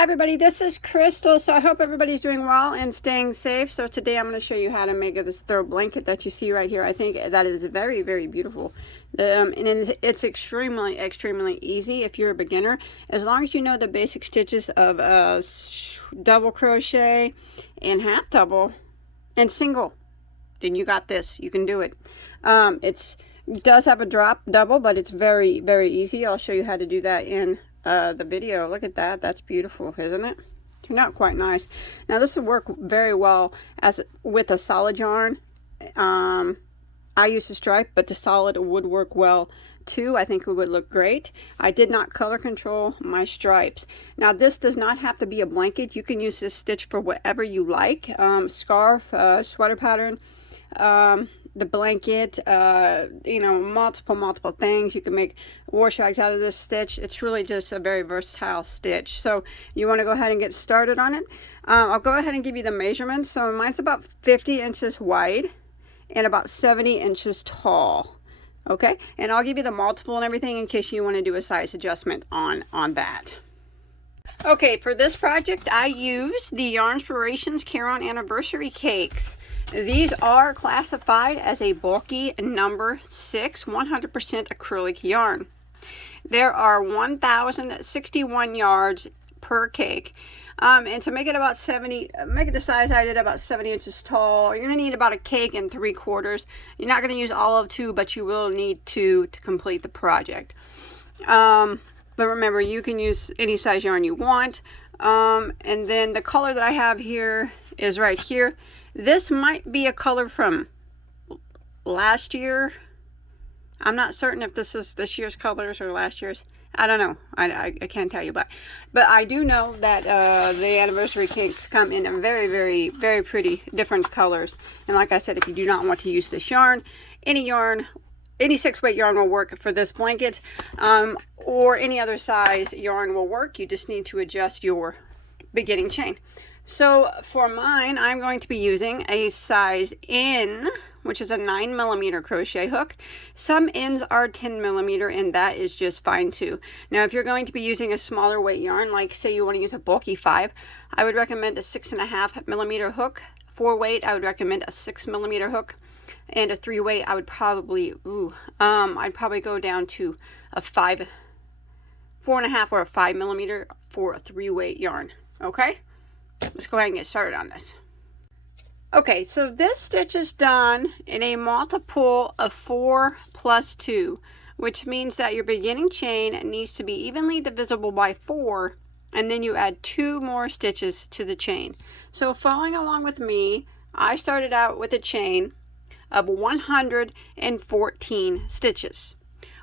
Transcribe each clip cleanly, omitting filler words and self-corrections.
Hi everybody, this is Crystal. So I hope everybody's doing well and staying safe. So today I'm going to show you how to make this throw blanket that you see right here. I think that is very, very beautiful. And it's extremely easy if you're a beginner. As long as you know the basic stitches of double crochet and half double and single, then you got this. You can do it. It does have a drop double, but it's very, very easy. I'll show you how to do that in the video. Look at that. That's beautiful, isn't it? Turned out quite nice. Now this would work very well as with a solid yarn. I use a stripe, but the solid would work well too. I think it would look great. I did not color control my stripes. Now this does not have to be a blanket. You can use this stitch for whatever you like. Scarf, sweater pattern, the blanket, you know, multiple things. You can make wash rags out of this stitch. It's really just a very versatile stitch. So you want to go ahead and get started on it. I'll go ahead and give you the measurements. So mine's about 50 inches wide and about 70 inches tall. Okay, and I'll give you the multiple and everything in case you want to do a size adjustment on that. Okay, for this project I used the Yarnspirations Caron Anniversary Cakes. These are classified as a bulky number 6 100% acrylic yarn. There are 1,061 yards per cake. And to make it about 70, make it the size I did, about 70 inches tall, you're going to need about a cake and 3/4. You're not going to use all of 2, but you will need 2 to complete the project. But remember, you can use any size yarn you want. And then the color that I have here is right here. This might be a color from last year. I'm not certain if this is this year's colors or last year's. I don't know. I can't tell you, but I do know that the anniversary cakes come in very pretty different colors. And like I said, if you do not want to use this yarn, any 6-weight yarn will work for this blanket, or any other size yarn will work. You just need to adjust your beginning chain. So for mine, I'm going to be using a size N, which is a 9mm crochet hook. Some ends are 10mm, and that is just fine too. Now if you're going to be using a smaller weight yarn, like say you want to use a bulky 5, I would recommend a 6.5mm hook. 4-weight, I would recommend a 6mm hook. And a 3-weight, I would probably, I'd probably go down to a 4.5 or a 5mm for a 3-weight yarn. Okay, let's go ahead and get started on this. Okay, so this stitch is done in a multiple of 4 plus 2, which means that your beginning chain needs to be evenly divisible by 4, and then you add 2 more stitches to the chain. So following along with me, I started out with a chain of 114 stitches.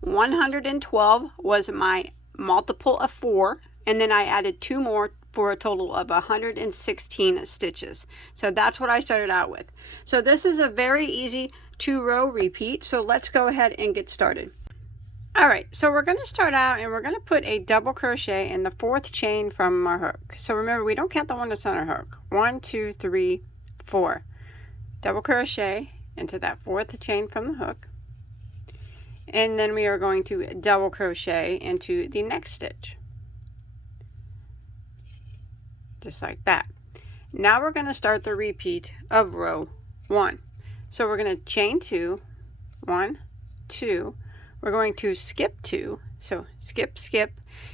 112 was my multiple of 4, and then I added 2 more for a total of 116 stitches. So that's what I started out with. So this is a very easy 2-row repeat. So let's go ahead and get started. All right, so we're going to start out and we're going to put a double crochet in the 4th chain from our hook. So remember, we don't count the one that's on our hook. 1 2 3 4. Double crochet into that 4th chain from the hook, and then we are going to double crochet into the next stitch, just like that. Now we're going to start the repeat of row 1. So we're going to chain 2, 1 2, we're going to skip 2, so skip,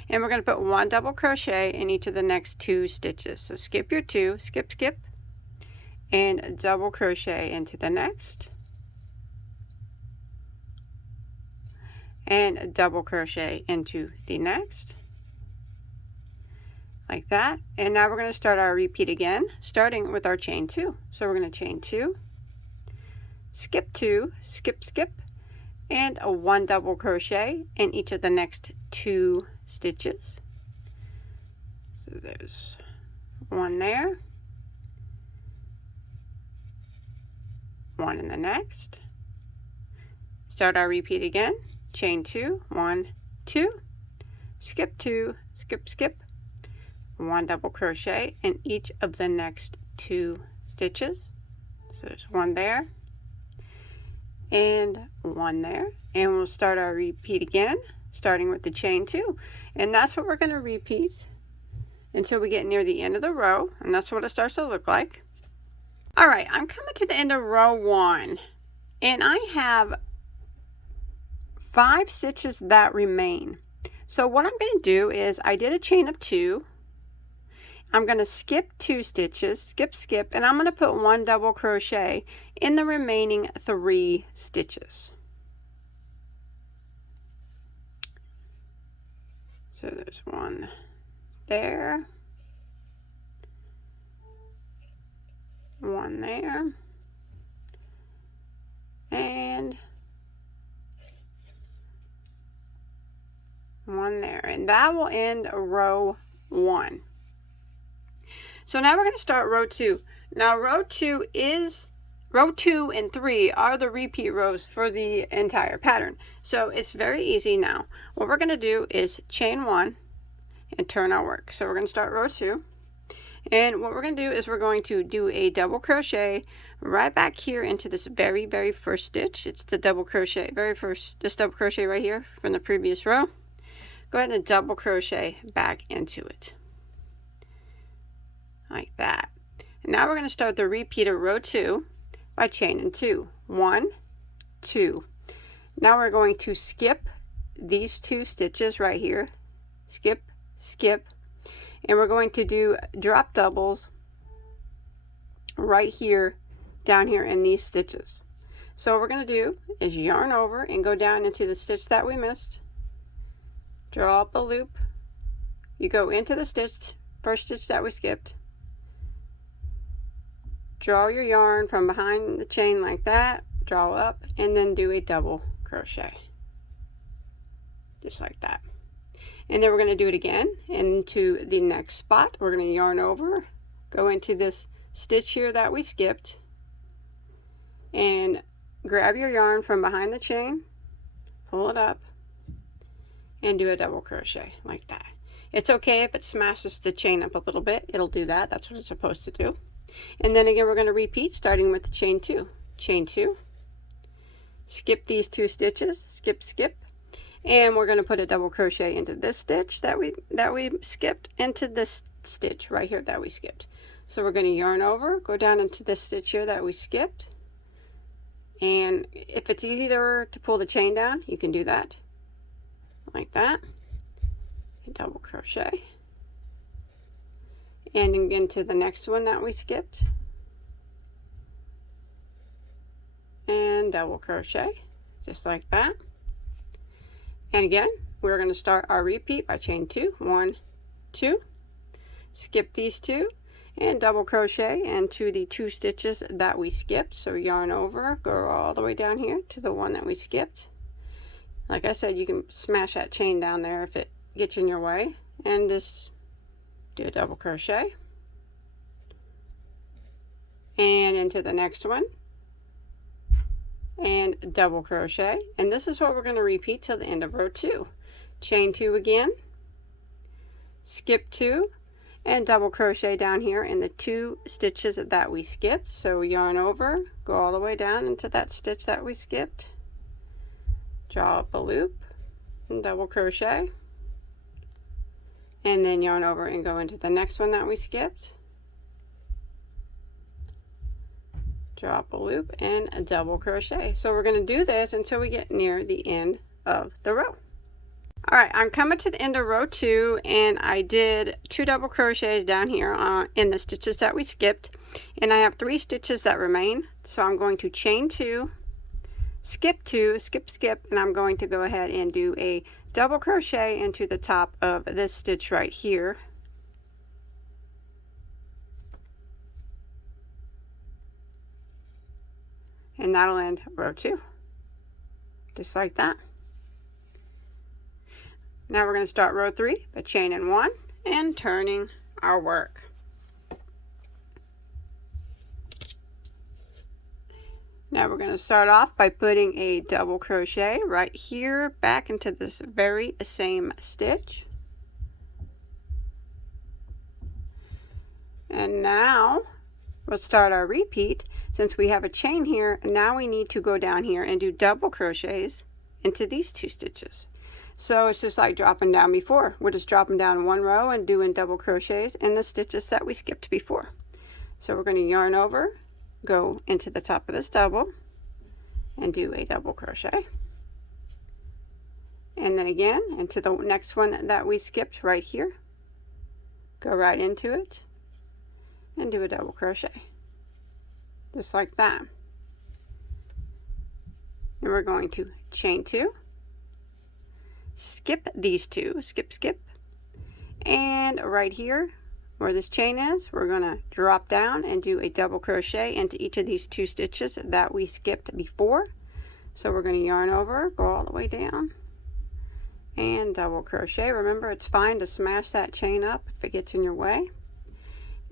and we're going to put 1 double crochet in each of the next 2 stitches. So skip your 2, skip, and double crochet into the next, and double crochet into the next, like that. And now we're going to start our repeat again, starting with our chain 2. So we're going to chain 2, skip 2, skip, and a 1 double crochet in each of the next 2 stitches. So there's 1 there, 1 in the next. Start our repeat again, chain 2, 1 2, skip 2, skip, 1 double crochet in each of the next 2 stitches. So there's 1 there and 1 there, and we'll start our repeat again, starting with the chain 2, and that's what we're going to repeat until we get near the end of the row, and that's what it starts to look like. All right, I'm coming to the end of row 1, and I have 5 stitches that remain. So what I'm going to do is I did a chain of 2. I'm going to skip 2 stitches, skip, and I'm going to put 1 double crochet in the remaining 3 stitches. So there's 1 there, 1 there, and 1 there, and that will end row 1. So now we're going to start row 2. Now row 2 and 3 are the repeat rows for the entire pattern. So it's very easy now. What we're going to do is chain 1 and turn our work. So we're going to start row 2. And what we're going to do is we're going to do a double crochet right back here into this very first stitch. It's the double crochet, this double crochet right here from the previous row. Go ahead and double crochet back into it. Like that. And now we're going to start the repeat of row 2 by chaining 2. 1, 2. Now we're going to skip these 2 stitches right here. Skip, and we're going to do drop doubles right here, down here in these stitches. So what we're going to do is yarn over and go down into the stitch that we missed. Draw up a loop. You go into the first stitch that we skipped. Draw your yarn from behind the chain like that, draw up, and then do a double crochet. Just like that. And then we're going to do it again into the next spot. We're going to yarn over, go into this stitch here that we skipped, and grab your yarn from behind the chain, pull it up, and do a double crochet like that. It's okay if it smashes the chain up a little bit. It'll do that. That's what it's supposed to do. And then again, we're going to repeat starting with the chain 2. Chain 2, skip these 2 stitches, skip, and we're going to put a double crochet into this stitch that we skipped, into this stitch right here that we skipped. So we're going to yarn over, go down into this stitch here that we skipped, and if it's easier to pull the chain down, you can do that like that, and double crochet. And again to the next one that we skipped, and double crochet just like that. And again, we're going to start our repeat by chain 2. 1, 2, skip these 2, and double crochet into the 2 stitches that we skipped. So yarn over, go all the way down here to the one that we skipped. Like I said, you can smash that chain down there if it gets in your way, and just do a double crochet and into the next one, and double crochet. And this is what we're going to repeat till the end of row 2. Chain 2 again, skip 2, and double crochet down here in the 2 stitches that we skipped. So yarn over, go all the way down into that stitch that we skipped, draw up a loop, and double crochet, and then yarn over and go into the next one that we skipped, draw up a loop, and a double crochet. So we're going to do this until we get near the end of the row. All right, I'm coming to the end of row 2, and I did 2 double crochets down here in the stitches that we skipped, and I have 3 stitches that remain. So I'm going to chain 2, skip 2, skip, and I'm going to go ahead and do a double crochet into the top of this stitch right here. And that'll end row 2, just like that. Now we're going to start row 3 by chaining 1 and turning our work. Now we're going to start off by putting a double crochet right here back into this very same stitch. And now we'll start our repeat. Since we have a chain here, now we need to go down here and do double crochets into these 2 stitches. So it's just like dropping down before. We're just dropping down one row and doing double crochets in the stitches that we skipped before. So we're going to yarn over, go into the top of this double, and do a double crochet. And then again into the next one that we skipped right here. Go right into it and do a double crochet. Just like that. And we're going to chain 2. Skip these 2, skip, and right here where this chain is, we're going to drop down and do a double crochet into each of these 2 stitches that we skipped before. So we're going to yarn over, go all the way down, and double crochet. Remember, it's fine to smash that chain up if it gets in your way,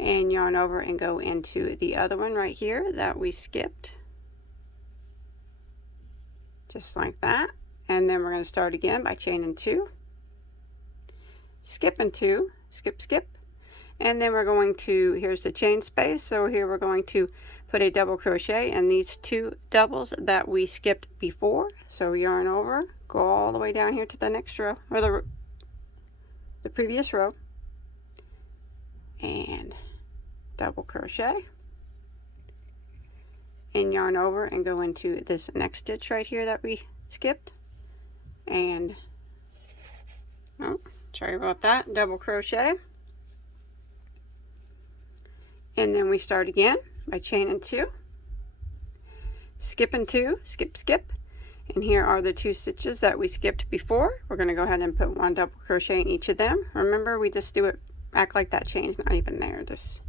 and yarn over and go into the other one right here that we skipped, just like that. And then we're going to start again by chaining 2, skipping 2, skip, and then we're going to, here's the chain space, so here we're going to put a double crochet in these 2 doubles that we skipped before. So yarn over, go all the way down here to the next row, or the previous row, and double crochet, and yarn over and go into this next stitch right here that we skipped. And oh, sorry about that, double crochet, and then we start again by chaining 2, skipping 2, skip, and here are the 2 stitches that we skipped before. We're going to go ahead and put 1 double crochet in each of them. Remember, we just do it, act like that chain's not even there, just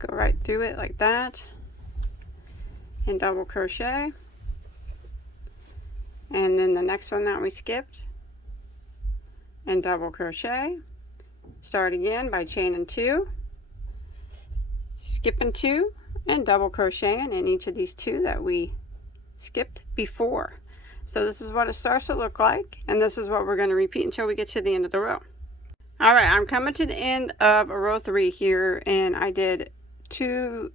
go right through it like that, and double crochet. And then the next one that we skipped, and double crochet. Start again by chaining 2, skipping 2, and double crocheting in each of these 2 that we skipped before. So this is what it starts to look like, and this is what we're going to repeat until we get to the end of the row. Alright, I'm coming to the end of row 3 here, and I did 2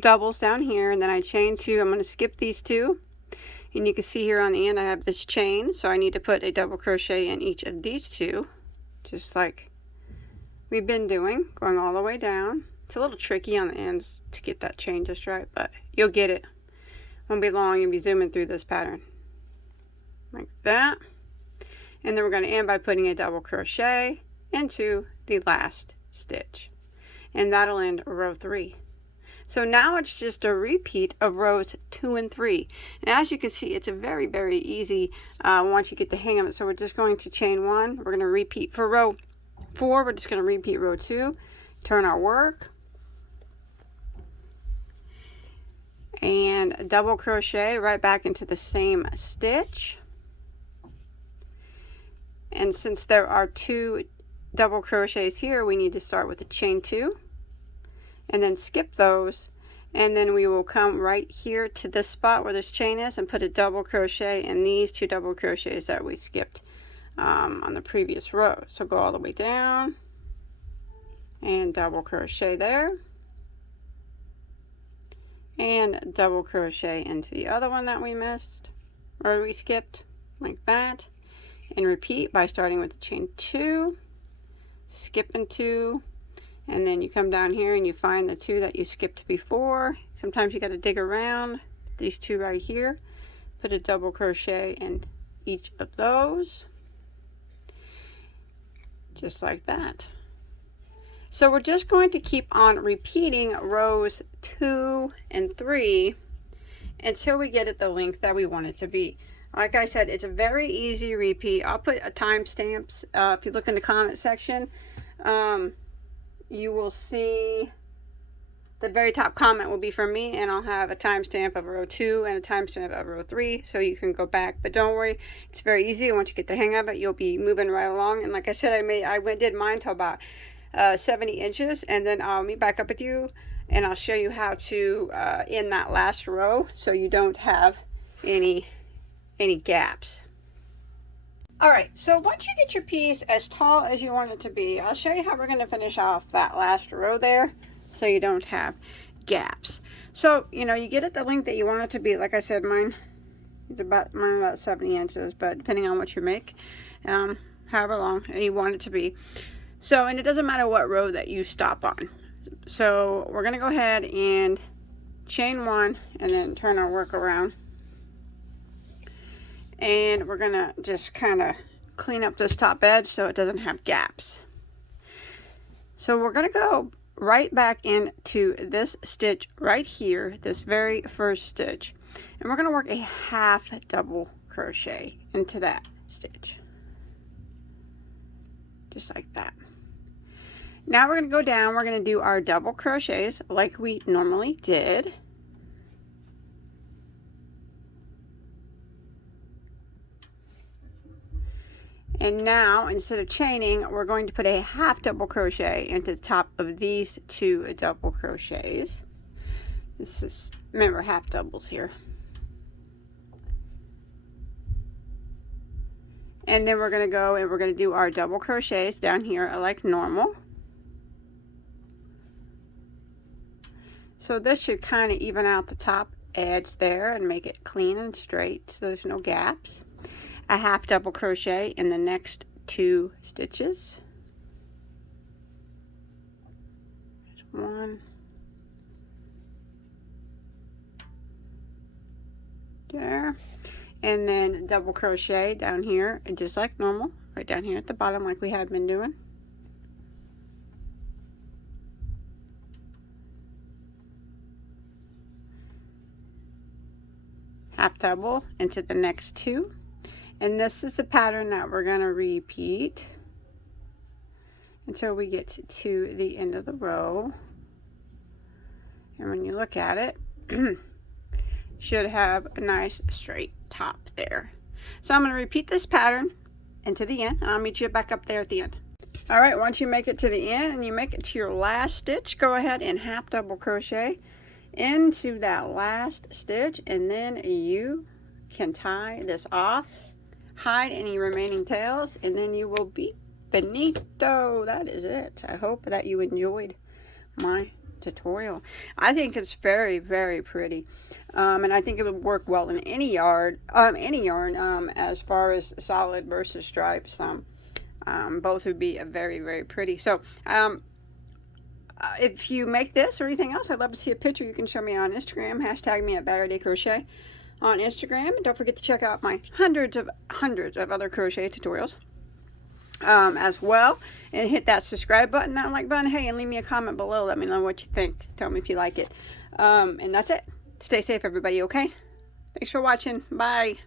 doubles down here, and then I chained 2. I'm going to skip these 2. And you can see here on the end I have this chain, so I need to put a double crochet in each of these 2, just like we've been doing, going all the way down. It's a little tricky on the ends to get that chain just right, but you'll get it. Won't be long, you'll be zooming through this pattern. Like that. And then we're going to end by putting a double crochet into the last stitch. And that'll end row 3. So now it's just a repeat of rows 2 and 3. And as you can see, it's a very, very easy once you get the hang of it. So we're just going to chain 1. We're going to repeat for row 4. We're just going to repeat row 2. Turn our work. And double crochet right back into the same stitch. And since there are 2 double crochets here, we need to start with a chain 2. And then skip those, and then we will come right here to this spot where this chain is and put a double crochet in these 2 double crochets that we skipped on the previous row. So go all the way down and double crochet there, and double crochet into the other one that we missed or we skipped, like that, and repeat by starting with the chain 2, skipping 2. And then you come down here and you find the 2 that you skipped before. Sometimes you got to dig around. These 2 right here. Put a double crochet in each of those. Just like that. So we're just going to keep on repeating rows 2 and 3 until we get it the length that we want it to be. Like I said, it's a very easy repeat. I'll put a timestamps if you look in the comment section. You will see the very top comment will be from me, and I'll have a timestamp of row 2 and a timestamp of row 3, so you can go back. But don't worry, it's very easy. Once you get the hang of it, you'll be moving right along. And like I said, I did mine till about 70 inches, and then I'll meet back up with you, and I'll show you how to end that last row so you don't have any gaps. Alright, so once you get your piece as tall as you want it to be, I'll show you how we're going to finish off that last row there so you don't have gaps. So, you know, you get it the length that you want it to be. Like I said, mine It's about 70 inches, but depending on what you make, however long you want it to be. So, and it doesn't matter what row that you stop on. So we're going to go ahead and chain one and then turn our work around. And we're going to just kind of clean up this top edge so it doesn't have gaps. So we're going to go right back into this stitch right here, this very first stitch, and we're going to work a half double crochet into that stitch, just like that. Now we're going to go down, we're going to do our double crochets like we normally did. And now, instead of chaining, we're going to put a half double crochet into the top of these two double crochets. This is, remember, half doubles here. And then we're going to go and we're going to do our double crochets down here like normal. So this should kind of even out the top edge there and make it clean and straight so there's no gaps. A half double crochet in the next two stitches. There's one. There. And then double crochet down here, and just like normal, right down here at the bottom like we have been doing. Half double into the next two. And this is the pattern that we're going to repeat until we get to the end of the row. And when you look at it, should have a nice straight top there. So I'm going to repeat this pattern into the end, and I'll meet you back up there at the end. All right, once you make it to the end and you make it to your last stitch, go ahead and half double crochet into that last stitch, and then you can tie this off, hide any remaining tails, and then you will be finito. That is it. I hope that you enjoyed my tutorial. I think it's very, very pretty, and I think it would work well in any yarn, as far as solid versus stripes. Both would be very, very pretty. So if you make this or anything else, I'd love to see a picture. You can show me on Instagram. Hashtag me at Bagoday Crochet on Instagram. And don't forget to check out my hundreds of other crochet tutorials as well, and hit that subscribe button, that like button, hey, and leave me a comment below. Let me know what you think. Tell me if you like it, and that's it. Stay safe, everybody. Okay, thanks for watching. Bye.